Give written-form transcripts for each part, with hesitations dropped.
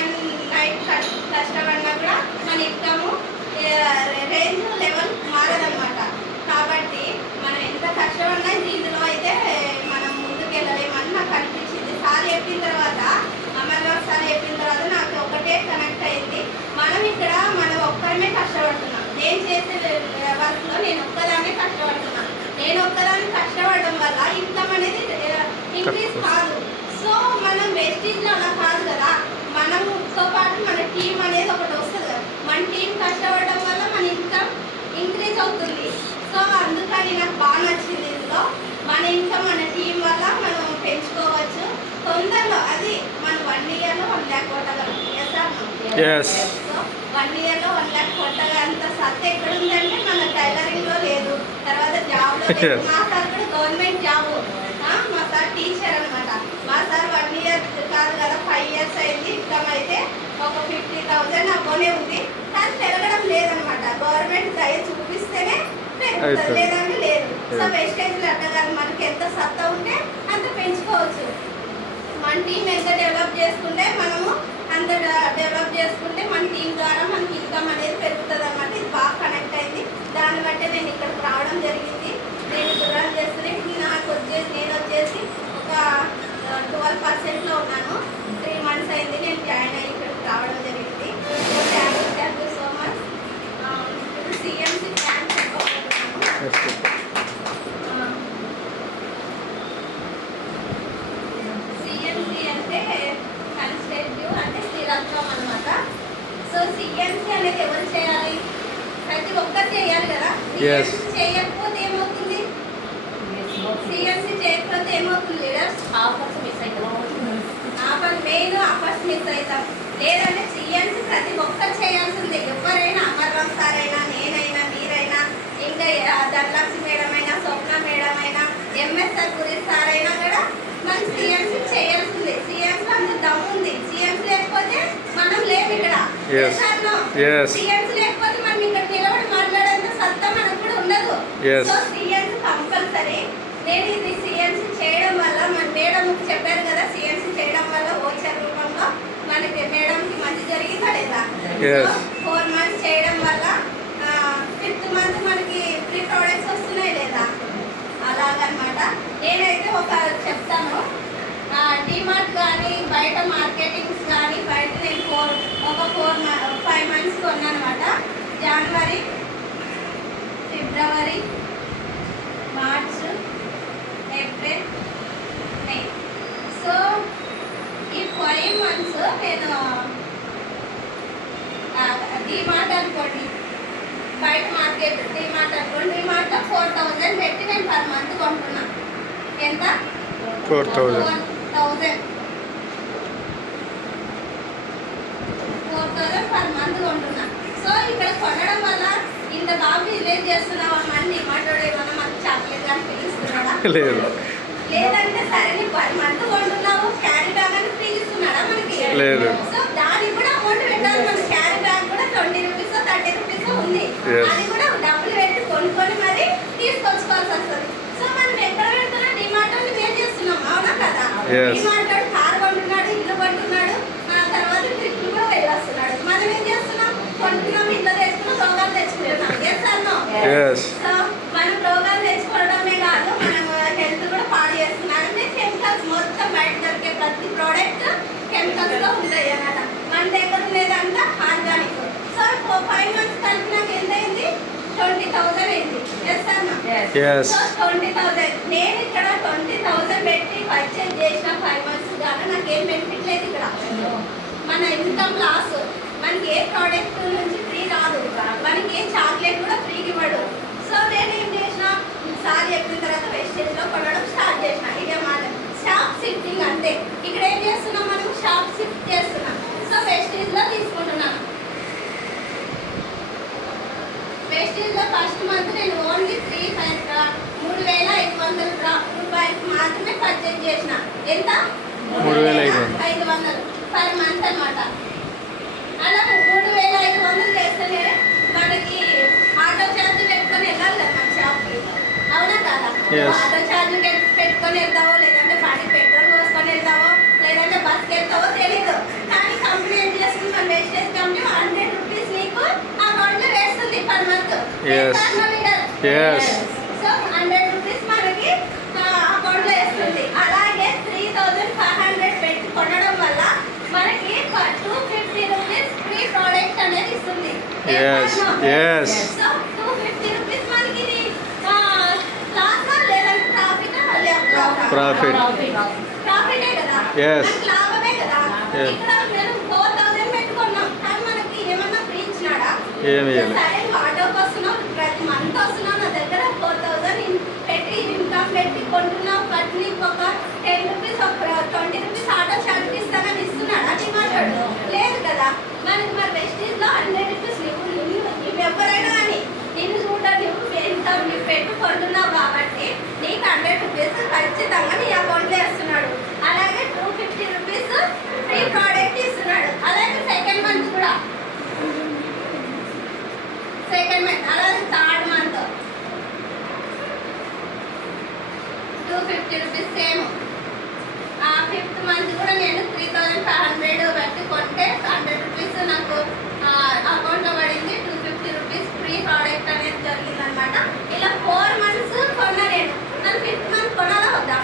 And night కష్టపడినా కూడా మన ఇన్కమ్ రేంజ్ లెవెల్ మారదనమాట. కాబట్టి మనం ఎంత కష్టపడినా దీంట్లో అయితే మనం ముందుకు వెళ్ళలేమని నాకు అనిపించింది. సార్ చెప్పిన తర్వాత, అమర్నాథ్ సార్ చెప్పిన తర్వాత నాకు ఒకటే కనెక్ట్ అయింది. మనం ఇక్కడ మనం ఒక్కరమే కష్టపడుతున్నాం. నేను చేసే వర్క్లో నేను ఒక్కదాన్నే కష్టపడుతున్నాను. నేను ఒక్కదాన్ని కష్టపడడం వల్ల ఇన్కమ్ అనేది ఇంక్రీజ్ కాదు. సో మనం వేస్టేజ్లో అలా కాదు కదా, మనతో పాటు మన టీం అనేది ఒకటి వస్తుంది కదా. మన టీం కష్టపడడం వల్ల మన ఇన్కమ్ ఇంక్రీజ్ అవుతుంది. సో అందుకని నాకు బాగా నచ్చింది. ఇందులో మన ఇన్కమ్ మన టీం వల్ల మనం పెంచుకోవచ్చు తొందరలో. అది మనం 1 ఇయర్లో 1 lakh కొట్టగలం. సో 1 ఇయర్లో 1 lakh కొట్టగలంత సత్తా ఎక్కడ ఉందంటే మన టైలరింగ్లో లేదు, తర్వాత జాబ్లో లేదు. మా సార్ కూడా గవర్నమెంట్ జాబ్, మా సార్ టీచర్ అనమాట. మా సార్ 1 ఇయర్ కాదు కదా 5 years అయింది. ఇన్కమ్ అయితే ఒక 50,000 అవ్వనే ఉంది, కానీ పెరగడం లేదనమాట. గవర్నమెంట్ దయ చూపిస్తేనే పెరుగుతుంది, లేదంటే లేదు. సో వేస్టేజ్లు అట్టగాలి. మనకి ఎంత సత్తా ఉంటే అంత పెంచుకోవచ్చు. మన టీం ఎంత డెవలప్ చేసుకుంటే మనము అంత డెవలప్ చేసుకుంటే మన టీం ద్వారా మనకి ఇన్కమ్ అనేది పెరుగుతుంది అనమాట. ఇది బాగా కనెక్ట్ అయింది. దాన్ని బట్టి నేను ఇక్కడికి రావడం జరిగింది. నేను దూరం చేస్తూనే నేను వచ్చేసి ఒక 12%లో ఉన్నాను. 3 months అయింది నేను జాయిన్ అయ్యి ఇక్కడికి రావడం జరిగింది. Thank you so much. ఇప్పుడు సిఎంసి ప్లాన్ చెప్పబోతున్నాను. సిఎంసి అంటే కన్స్ట్రక్టివ్ అంటే స్థిరత్వం అనమాట. సో సిఎంసి అనేది ఎవరు చేయాలి? ప్రతి ఒక్కరు చేయాలి కదా. సిఎంసి చేయకపోతే ఏమవుతుంది? సిఎంసి చేయకపోతే ఏమవుతుంది? లీడర్స్ ఆఫర్స్ మిస్ అవుతాం. మెయిన్ ఆఫర్స్ మిస్ అవుతాం. లేదంటే సిఎంసి ప్రతి ఒక్కరు చేయాల్సిందే. ఎవరైనా, అమర్రావు సార్ అయినా, నేనైనా, మీరైనా, ఇంకా ధనలక్ష్మి మేడం అయినా, స్వప్న మేడం అయినా, ఎంఎస్ఆర్ గురి సార్ అయినా కూడా మనం సిఎంసి చేయాల్సిందే. సిఎంసి అంత దమ్ము ఉంది. సిఎంసి లేకపోతే మనం లేవు ఇక్కడ. సిఎంసి లేకపోతే మనం ఇక్కడ నిలబడి మాట్లాడేంత సత్తా మనకు కూడా ఉండదు. So CMC compulsory. నేను ఇది సిఎంసి చేయడం వల్ల మన మేడం చెప్పారు కదా, సిఎంసి చేయడం వల్ల ఓచర్ రూపంలో మనకి మేడంకి మంచి జరిగిందా లేదా? 4 months చేయడం వల్ల 5th month మనకి ఫ్రీ ప్రోడక్ట్స్ వస్తున్నాయి లేదా? అలాగనమాట. నేనైతే ఒక చెప్తాను. డిమార్ట్ కానీ బయట మార్కెటింగ్స్ కానీ బయట నేను 5 months కొన్నానమాట. జనవరి, ఫిబ్రవరి, మార్చ్, ఏప్రిల్, మే. సో ఈ 5 months నేను డిమార్ట్ అనుకోండి, బయట మార్కెట్ డిమార్ట్ అనుకోండి, డిమార్ట్లో 4,000 పెట్టి నేను per month కొంటున్నా. ఎంత? 4,000 per month కొంటున్నా. సో ఇక్కడ కొనడం వల్ల ఇంత బాగా బిజినెస్ చేస్తున్నావా? మన డిమార్ట్ ఏమన్నా మనకు చాక్లెట్ కానీ పిలుస్తున్నాడా? లేదంటే సరే నీ per month కొంటున్నావు, క్యారీ బ్యాగ్ అని ఫ్రీ ఇస్తున్నాడా మనకి? లేదు. సో దానికి కూడా అమౌంట్ పెట్టాలి. మన క్యారీ బ్యాగ్ కూడా 20 rupees 30 rupees ఉంది. అది కూడా డబ్బులు పెట్టి కొనుక్కొని మరి తీసుకొచ్చుకోవాల్సి వస్తుంది. సో మనం ఎక్కడ పెడుతున్నా డిమార్ట్ అని పే చేస్తున్నాం, అవునా కదా? డిమార్ట్ కార్ కొంటున్నాడు, ఇల్లు కొంటున్నాడు, తర్వాత ట్రిప్లు కూడా వెళ్ళొస్తున్నాడు. మనం ఏం చేస్తున్నాం? కొంటున్నాం, ఇంట్లో తెచ్చుకున్నాం, రోగాలు తెచ్చుకుంటున్నాం. సో మనం రోగాలు తెచ్చుకోవడమే కాదు, మనం హెల్త్ కూడా పాడు చేస్తున్నాం. అంటే కెమికల్స్ మొత్తం బయట దొరికే ప్రతి ప్రోడక్ట్ కెమికల్స్తో ఉంటాయి అన్నమాట. మన దగ్గర ఉండేదంతా ఆర్గానిక్. సో 5 months కలిపినాక ఎంత అయింది? 20,000 అయింది. సో 20,000 నేను ఇక్కడ 20,000 పెట్టి పర్చేజ్ చేసిన 5 months కానీ నాకేం బెనిఫిట్ లేదు. ఇక్కడ మన ఇన్కమ్ లాస్. మనకి ఏ ప్రోడక్ట్ నుంచి ఫ్రీ రాదు, మనకి ఏ చాక్లెట్ కూడా ఫ్రీకి ఇవ్వడు. సో నేను ఏం చేసిన, సార్ చెప్పిన తర్వాత వేస్టేజ్లో కొనడం స్టార్ట్ చేసిన. ఇదే మాట షాప్ షిఫ్టింగ్ అంతే. ఇక్కడ ఏం చేస్తున్నాం, మనం షాప్ షిఫ్ట్ చేస్తున్నాం. సో వేస్టేజ్లో తీసుకుంటున్నాను. వేస్టేజ్లో ఫస్ట్ మంత్ నేను ఓన్లీ 3,500 రూపాయలకి మాత్రమే పర్చేజ్ చేసిన. ఎంత? 3,500 per month అనమాట. అలా 3,500 చేస్తేనే మనకి ఆటో ఛార్జ్ పెట్టుకొని వెళ్ళాలి కదా మన షాప్కి, అవునా కదా? ఆటో ఛార్జ్ పెట్టుకొని వెళ్తావో, లేదంటే బాడీ పెట్రోల్ పోసుకొని వెళ్తావో, లేదంటే బస్కి వెళ్తావో తెలీదు. కానీ company Yes. Yes. So 100 rupees మనకి అకౌంట్లో వేస్తుంది. అలాగే 3500 పెట్టి కొనడం వల్ల మనకి 250 రూపీస్ ఫ్రీ ప్రోడక్ట్ అనేది ఇస్తుంది. Yes. Yes. సో 250 రూపీస్ మనకి ఇది లాస్ లేదంటే Profit. ప్రాఫిటే కదా. Yes. మనకి లాభమే కదా. Yes. ఇక్కడ మేము 4000 పెట్టుకున్నాం కానీ మనకి ఏమన్నా ఫ్రీ ఇచ్చినాడా? ఏమి ఇవ్వలేదు. సరే ఆటోకి వస్తున్నావు, ప్రతి మంత్ వస్తున్నావు, నా దగ్గర 4000 పెట్టి ఇన్కమ్ పెట్టి కొంటున్నావు, కట్ని ఒక 10 రూపీస్ ఒక 20 రూపీస్ ఆటో చార్జ్ ఇస్తానని ఇస్తున్నాడా డిమాండ్? లేదు కదా. మనకి మరి వెస్టీజ్లో 100 రూపీస్ నువ్వు ఎవరైనా కానీ నిన్ను చూడండి, నువ్వు ఇన్కమ్ పెట్టి కొంటున్నావు కాబట్టి నీకు 100 రూపీస్ ఖచ్చితంగా నీ అకౌంట్లో వేస్తున్నాడు. అలాగే 250 రూపీస్ ఫ్రీ ప్రోడక్ట్ ఇస్తున్నాడు. అలాగే సెకండ్ మంత్ కూడా, సెకండ్ మంత్ అలాగే third month 250 rupees same. Fifth month కూడా నేను 3500 పెట్టి కొంటే 100 రూపీస్ నాకు అకౌంట్లో పడింది. 250 రూపీస్ ఫ్రీ ప్రోడక్ట్ అనేది జరిగిందనమాట. ఇలా 4 మంత్స్ కొన్నా నేను. మరి ఫిఫ్త్ మంత్ కొనాలా వద్దా?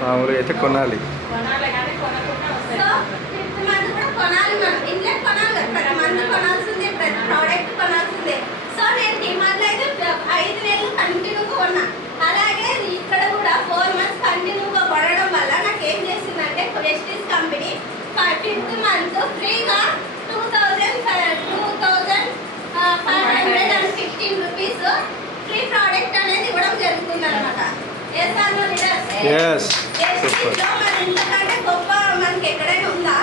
మామూలుగా అయితే కొనాలి. సో ఫిఫ్త్ మంత్ కూడా కొనాలి. మనం ఇంట్లో కొనాలి కదా, ప్రతి మంత్ కొనాల్సిందే, ప్రతి ప్రోడక్ట్ కొనాల్సిందే. సో నేను డిమాండ్లో అయితే 5 నెలలు కంటిన్యూగా కొన్నా. అలాగే ఇక్కడ కూడా 4 మంత్స్ కంటిన్యూగా కొనడం వల్ల నాకు ఏం చేసిందంటే వెస్టీజ్ కంపెనీ 5th మంత్ ఫ్రీగా 2515 రూపీస్ ఫ్రీ ప్రోడక్ట్ అనేది ఇవ్వడం జరుగుతుంది అనమాట. Yes. Super. ఇంతకంటే గొప్ప మనకి ఎక్కడైనా ఉందా?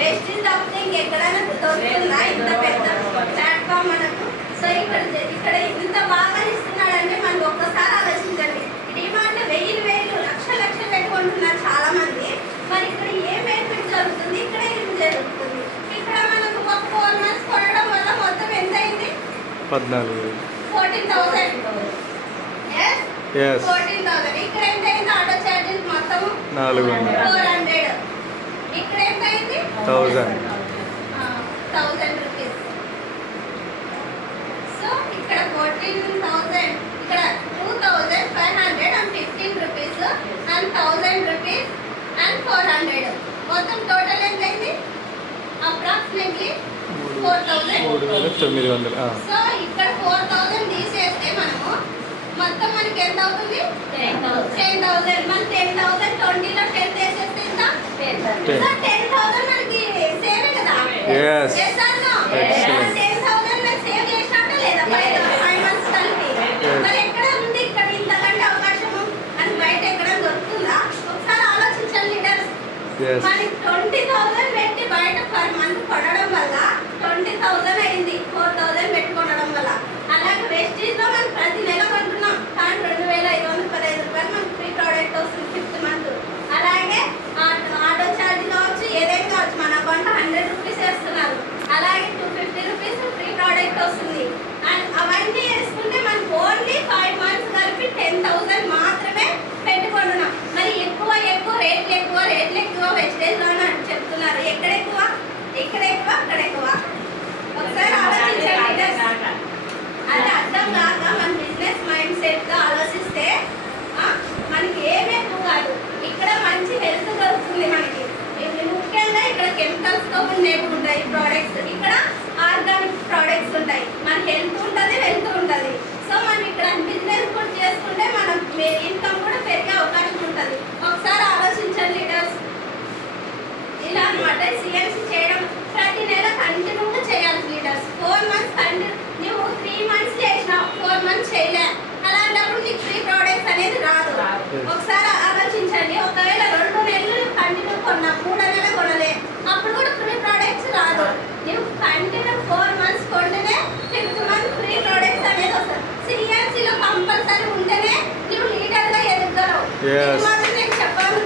వెస్టీజ్ తప్పితే ఇంకెక్కడైనా దొరుకుతుందా ఇంత పెద్ద ప్లాట్ఫామ్ మనకు? సో ఇక్కడ ఇంత బాగా ఇస్తున్నాడంటే మనకు ఒక్కసారి ఆలోచించండి. డిమాండ్ 1000 లక్షలు పెట్టుకుంటున్నారు చాలా మంది. మరి ఇక్కడ ఏం బెనిఫిట్ జరుగుతుంది, ఇక్కడ ఏం జరుగుతుంది? ఇక్కడ మనకు ఒక 4 మంత్స్ కొనడం వల్ల మొత్తం ఎంత అయింది? 14,000. 14,000. Yes. 14,000. ఇక్కడ ఎంత అయింది? ఆటో చార్జెస్ మొత్తం 400. 400. ఇక్కడ ఎంత అయింది? 1000. 1000 రూపీస్. సో ఇక్కడ 14,000, ఇక్కడ 2515 రూపీస్ అండ్ 1000 రూపీస్ అండ్ 400. మొత్తం టోటల్ ఎంత అయింది? అప్రాక్సిమేట్లీ 4,000. 3,900. సో ఇక్కడ 4,000 తీసేస్తే మనము మొత్తం మనకి ఎంత అవుతుంది? 10,000. మన 10,000 20లో 10 తీసేస్తే ఎంత? 10. సో 10,000 మనకి సేవే కదా. Yes. Yes or no? Excellent. 10,000 మనం సేవ్ చేసినట్టు లేదా 5 మంత్స్ కలిపి? Yes. మరి ఎక్కడ ఉంది ఇక్కడ ఇంతకంటే అవకాశము? అని బయట ఎక్కడ దొరుకుతుందా? ఒకసారి ఆలోచించండి లీడర్స్. Yes. మనకి 20,000 పెట్టి బయట పర్ మంత్ కొనడం వల్ల 20,000 అయింది 4,000 పెట్టి కొనడం వల్ల. అలాగే వెస్టీజ్లో మనం ప్రతి నెల కొంటున్నాం కానీ 2,515 రూపాయలు మనకు ఫ్రీ ప్రోడక్ట్ వస్తుంది 5th మంత్. అలాగే ఆటో ఛార్జ్ కావచ్చు, ఏదైనా కావచ్చు, మన అకౌంట్లో 100 రూపీస్ వేస్తున్నారు. అలాగే 250 రూపీస్ ఫ్రీ ప్రోడక్ట్ వస్తుంది. అండ్ అవన్నీ వేసుకుంటే మనకు ఓన్లీ 5 మంత్స్ కలిపి 10,000 మాత్రమే పెట్టుకుంటున్నాం. మరి ఎక్కువ రేట్లు ఎక్కువ వెస్టేజ్లో అని చెప్తున్నారు. ఎక్కడ ఎక్కువ, ఇక్కడ ఎక్కువ, అక్కడ ఎక్కువ? ఒకసారి ఆలోచించండి. అది అర్థం కాక మన బిజినెస్ మైండ్ సెట్గా ఆలోచిస్తే మనకి ఏమీ ఎక్కువ కాదు. ఇక్కడ మంచి హెల్త్ దొరుకుతుంది మనకి. ముఖ్యంగా ఇక్కడ కెమికల్స్తో ఉండేవి ఉంటాయి ప్రోడక్ట్స్, ఇక్కడ ఆర్గానిక్ ప్రోడక్ట్స్ ఉంటాయి. మన హెల్త్ ఉంటుంది, వెల్త్ ఉంటుంది. సో మనం ఇక్కడ బిజినెస్ కూడా చేసుకుంటే మనం ఇన్కమ్ కూడా పెరిగే అవకాశం ఉంటుంది. ఒకసారి ఆలోచించండి లీడర్స్. ఇలా అనమాట సిఎన్సి చేయడం ప్రతి నెల కంటిన్యూగా చేయాలి లీడర్స్. 4 మంత్స్ నువ్వు 3 మంత్స్ చేసినావు, 4 మంత్స్ చేయలే, అలాంటప్పుడు నీకు ఫ్రీ ప్రోడక్ట్స్ అనేది రాదు. ఒకసారి ఆలోచించండి. ఒకవేళ 2 నెలలు కంటిన్యూ కొన్నా, 3 నెలలు కొనలే, అప్పుడు కూడా ఫ్రీ ప్రోడక్ట్స్ రాదు. నువ్వు కంటిన్యూ 4 మంత్స్ కొంటేనే 5th మంత్ ఫ్రీ ప్రోడక్ట్స్ అనేది వస్తుంది. సిఎన్సిలో కంపల్సరీ ఉంటేనే నువ్వు లీడర్గా ఎదుగుతావు. Yes. నేను చెప్పాను.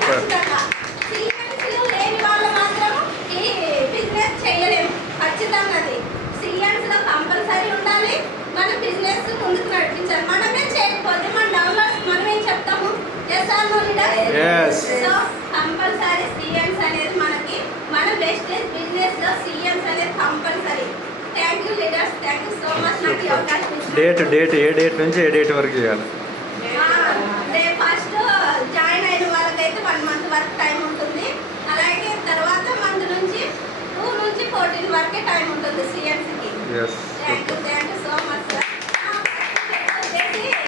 Thank you leaders, thank you so much నాకు ఈ అవకాశం ఇచ్చినందుకు. డేట్ ఏ డేట్ నుంచి ఏ డేట్ వరకు ఇవ్వాలి? అంటే ఫస్ట్ జాయిన్ అయిన వాళ్ళకైతే 1 మంత్ వరకు టైం ఉంటుంది. అలాగే తర్వాత మంత్ నుంచి 2 నుంచి 14 వరకే టైం ఉంటుంది సిఎన్సీకి. Yes thank you